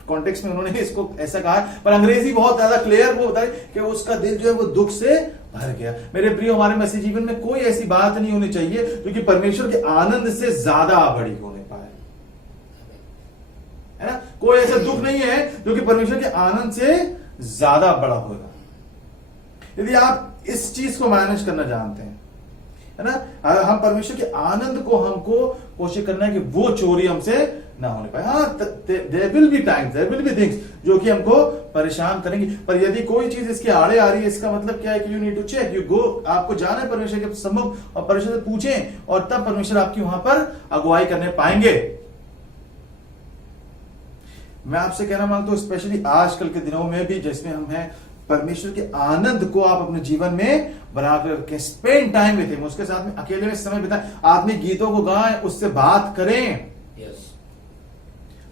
कॉन्टेक्स्ट में उन्होंने इसको ऐसा कहा, पर अंग्रेजी बहुत ज्यादा क्लियर वो होता है कि उसका दिल जो है वो दुख से भर गया। मेरे प्रिय, हमारे मसीह जीवन में कोई ऐसी बात नहीं होनी चाहिए जो कि परमेश्वर के आनंद से ज्यादा बड़ी होने पाए, है ना। कोई ऐसा दुख नहीं है जो कि परमेश्वर के आनंद से ज्यादा बड़ा होगा। यदि आप इस चीज को मैनेज करना जानते हैं, है ना, हम परमेश्वर के आनंद को हमको कोशिश करना है कि वो चोरी हमसे ना होने पाए। हाँ, there will be times, there will be things जो कि हमको परेशान करेंगी, पर यदि कोई चीज इसके आड़े आ रही है, इसका मतलब क्या है कि you need to check, you go, आपको जाना है परमेश्वर के सम्मुख और परमेश्वर से पूछें, और तब परमेश्वर आपकी वहां पर अगुवाई करने पाएंगे। मैं आपसे कहना मांगता हूं, स्पेशली आजकल के दिनों में भी जिसमें हम हैं, परमेश्वर के आनंद को आप अपने जीवन में बनाकर रखें। स्पेंड टाइम विद हिम, उसके साथ में अकेले में समय बिताएं, आत्मिक गीतों को गाएं, उससे बात करें। Yes.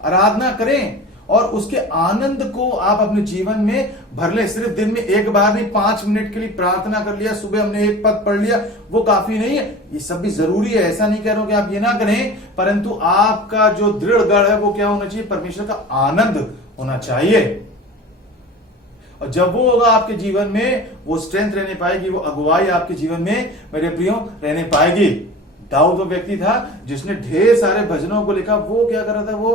आराधना करें और उसके आनंद को आप अपने जीवन में भर लें। सिर्फ दिन में एक बार नहीं, 5 मिनट के लिए प्रार्थना कर लिया, सुबह हमने एक पद पढ़ लिया, वो काफी नहीं है। ये सब भी जरूरी है, ऐसा नहीं कह रहा हूं कि आप ये ना करें, परंतु आपका जो दृढ़ गढ़ है वो क्या होना चाहिए? परमेश्वर का आनंद होना चाहिए। और जब वो होगा आपके जीवन में, वो स्ट्रेंथ रहने पाएगी, वो अगुवाई आपके जीवन में मेरे प्रियो रहने पाएगी। दाऊद वो व्यक्ति था जिसने ढेर सारे भजनों को लिखा। वो क्या कर रहा था? वो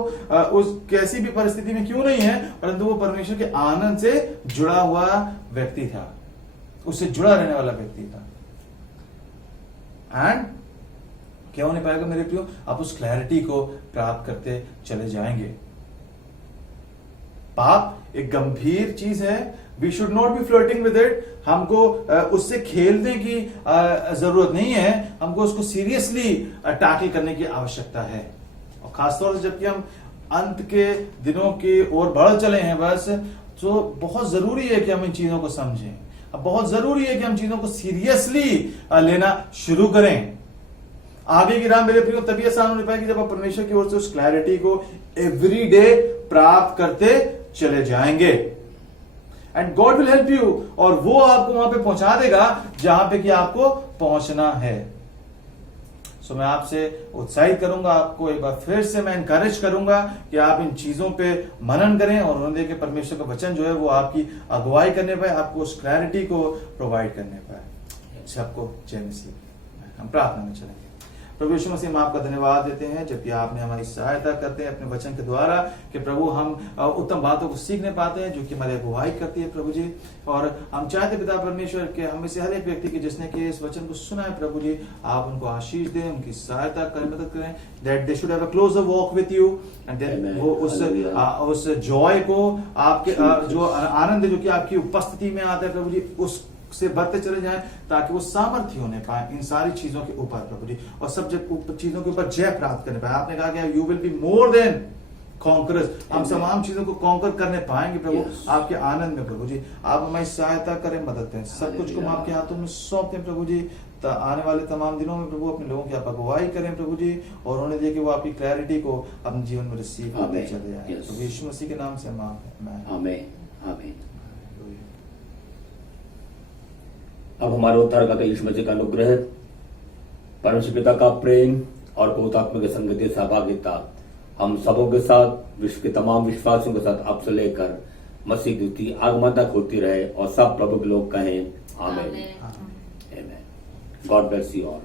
उस कैसी भी परिस्थिति में क्यों नहीं है, परंतु वो परमेश्वर के आनंद से जुड़ा हुआ व्यक्ति था, उससे जुड़ा रहने वाला व्यक्ति था। एंड क्या होने पाएगा मेरे प्रियो? आप उस क्लैरिटी को प्राप्त करते चले जाएंगे। पाप एक गंभीर चीज है, we should not be flirting with it. हमको उससे खेलने की जरूरत नहीं है, हमको उसको सीरियसली टैकल करने की आवश्यकता है। और खासतौर से जबकि हम अंत के दिनों की ओर बढ़ चले हैं बस, तो बहुत जरूरी है कि हम इन चीजों को समझें। अब बहुत जरूरी है कि हम चीजों को सीरियसली लेना शुरू करें। आगे की राह मेरे प्रियो तभी आसान होने पाएगी जब आप परमेश्वर की ओर से उस क्लैरिटी को एवरी डे प्राप्त करते चले जाएंगे। And God will help you, और वो आपको वहां पे पहुंचा देगा जहां पे कि आपको पहुंचना है। सो मैं आपसे उत्साहित करूंगा, आपको एक बार फिर से मैं एनकरेज करूंगा कि आप इन चीजों पे मनन करें और उन्होंने देखे परमेश्वर का वचन जो है वो आपकी अगुवाई करने पाए, आपको उस क्लैरिटी को प्रोवाइड करने पाए। सबको जय मसीह। हम प्रार्थना में चलेंगे। प्रभु यीशु मसीह, हम आपका धन्यवाद देते हैं जबकि आपने हमारी सहायता करते हैं अपने वचन के द्वारा कि प्रभु हम उत्तम बातों को सीखने पाते हैं जो कि हमारी अगुवाई करती है प्रभु जी। और हम चाहते पिता परमेश्वर के हम में से हर एक व्यक्ति की जिसने कि इस वचन को सुना है प्रभु जी, आप उनको आशीष दें, उनकी सहायता करें, मदद करें, that they should have a closer walk with you and then वो उस जॉय को आपके जो आनंद जो कि आपकी उपस्थिति में आता है प्रभु जी, उस से बढ़ते चले जाएं ताकि वो सामर्थ्य होने पाए इन सारी चीजों के ऊपर प्रभु जी, और सब चीजों के ऊपर जय प्राप्त करने पाए। आपने कहा कि you will be more than conquerors, हम तमाम चीजों को कॉन्कर करने पाएंगे प्रभु आपके आनंद में प्रभु जी। आप हमारी सहायता करें, मदद करें, सब कुछ को हम आपके हाथों में सौंपते हैं प्रभु जी। आने वाले तमाम दिनों में प्रभु अपने लोगों की आप अगुवाई करें प्रभु जी, और उन्होंने दिया कि वो आपकी क्लैरिटी को अपने जीवन में रिसीव करते चले जाए। प्रभु यीशु मसीह के नाम से आमीन। अब हमारे उद्धारकर्ता तो यीशु मसीह का अनुग्रह, परमेश्वर पिता का प्रेम और पवित्र आत्मा के संगति सहभागिता हम सबों के साथ, विश्व के तमाम विश्वासियों के साथ अब से लेकर मसीह द्वितीय आगमन तक होती रहे, और सब प्रभु के लोग कहें आमीन। God bless you all.